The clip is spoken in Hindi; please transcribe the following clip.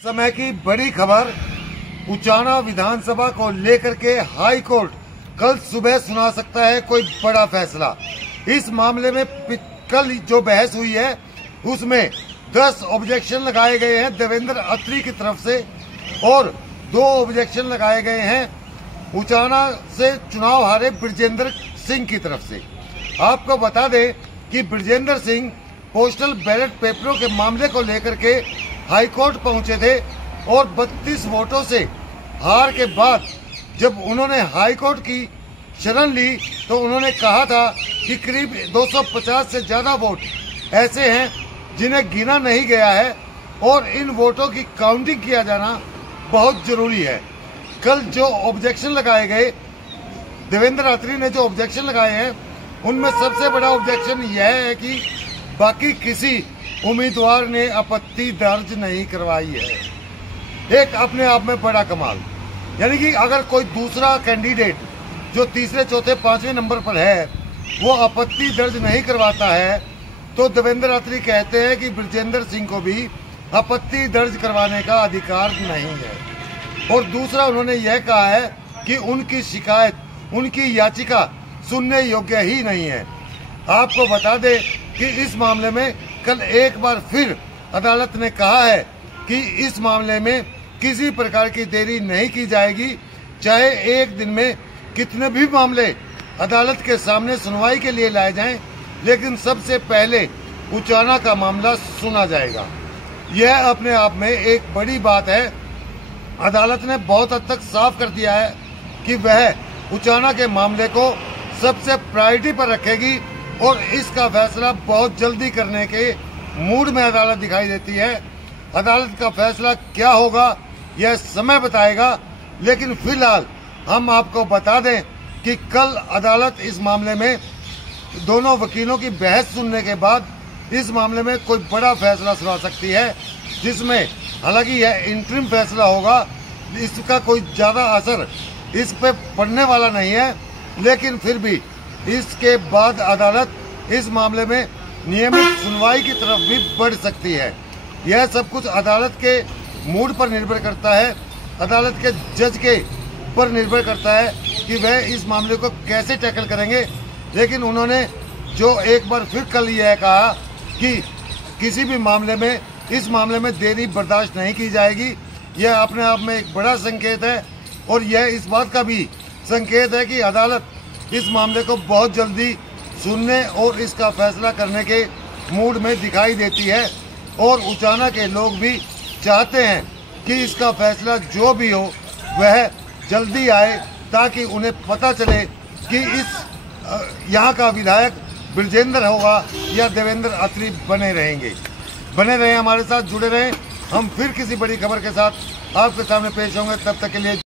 समय की बड़ी खबर, उचाना विधानसभा को लेकर के हाई कोर्ट कल सुबह सुना सकता है कोई बड़ा फैसला। इस मामले में कल जो बहस हुई है उसमें 10 ऑब्जेक्शन लगाए गए हैं देवेंद्र अत्री की तरफ से और 2 ऑब्जेक्शन लगाए गए हैं उचाना से चुनाव हारे ब्रजेंद्र सिंह की तरफ से। आपको बता दें कि ब्रजेंद्र सिंह पोस्टल बैलेट पेपरों के मामले को लेकर के हाई कोर्ट पहुंचे थे और 32 वोटों से हार के बाद जब उन्होंने हाई कोर्ट की शरण ली तो उन्होंने कहा था कि करीब 250 से ज्यादा वोट ऐसे हैं जिन्हें गिना नहीं गया है और इन वोटों की काउंटिंग किया जाना बहुत जरूरी है। कल जो ऑब्जेक्शन लगाए गए, देवेंद्र अत्री ने जो ऑब्जेक्शन लगाए हैं उनमें सबसे बड़ा ऑब्जेक्शन यह है कि बाकी किसी उम्मीदवार ने आपत्ति दर्ज नहीं करवाई है। एक अपने आप में बड़ा कमाल, यानी कि अगर कोई दूसरा कैंडिडेट जो तीसरे चौथे पांचवें नंबर पर है वो आपत्ति दर्ज नहीं करवाता है तो देवेंद्र अत्री कहते हैं कि ब्रजेंद्र सिंह को भी आपत्ति दर्ज करवाने का अधिकार नहीं है। और दूसरा उन्होंने यह कहा है कि उनकी शिकायत, उनकी याचिका सुनने योग्य ही नहीं है। आपको बता दें कि इस मामले में कल एक बार फिर अदालत ने कहा है कि इस मामले में किसी प्रकार की देरी नहीं की जाएगी, चाहे एक दिन में कितने भी मामले अदालत के सामने सुनवाई के लिए लाए जाएं, लेकिन सबसे पहले उचाना का मामला सुना जाएगा। यह अपने आप में एक बड़ी बात है। अदालत ने बहुत हद तक साफ कर दिया है कि वह उचाना के मामले को सबसे प्रायोरिटी पर रखेगी और इसका फैसला बहुत जल्दी करने के मूड में अदालत दिखाई देती है। अदालत का फैसला क्या होगा यह समय बताएगा, लेकिन फिलहाल हम आपको बता दें कि कल अदालत इस मामले में दोनों वकीलों की बहस सुनने के बाद इस मामले में कोई बड़ा फैसला सुना सकती है, जिसमें हालांकि यह इंटरिम फैसला होगा, इसका कोई ज्यादा असर इस पे पड़ने वाला नहीं है, लेकिन फिर भी इसके बाद अदालत इस मामले में नियमित सुनवाई की तरफ भी बढ़ सकती है। यह सब कुछ अदालत के मूड पर निर्भर करता है, अदालत के जज के पर निर्भर करता है कि वह इस मामले को कैसे टैकल करेंगे। लेकिन उन्होंने जो एक बार फिर कल यह कहा कि किसी भी मामले में, इस मामले में देरी बर्दाश्त नहीं की जाएगी, यह अपने आप में एक बड़ा संकेत है। और यह इस बात का भी संकेत है कि अदालत इस मामले को बहुत जल्दी सुनने और इसका फैसला करने के मूड में दिखाई देती है और उचाना के लोग भी चाहते हैं कि इसका फैसला जो भी हो वह जल्दी आए, ताकि उन्हें पता चले कि इस यहाँ का विधायक ब्रजेंद्र होगा या देवेंद्र अत्री बने रहेंगे। बने रहें, हमारे साथ जुड़े रहें। हम फिर किसी बड़ी खबर के साथ आपके सामने पेश होंगे। तब तक के लिए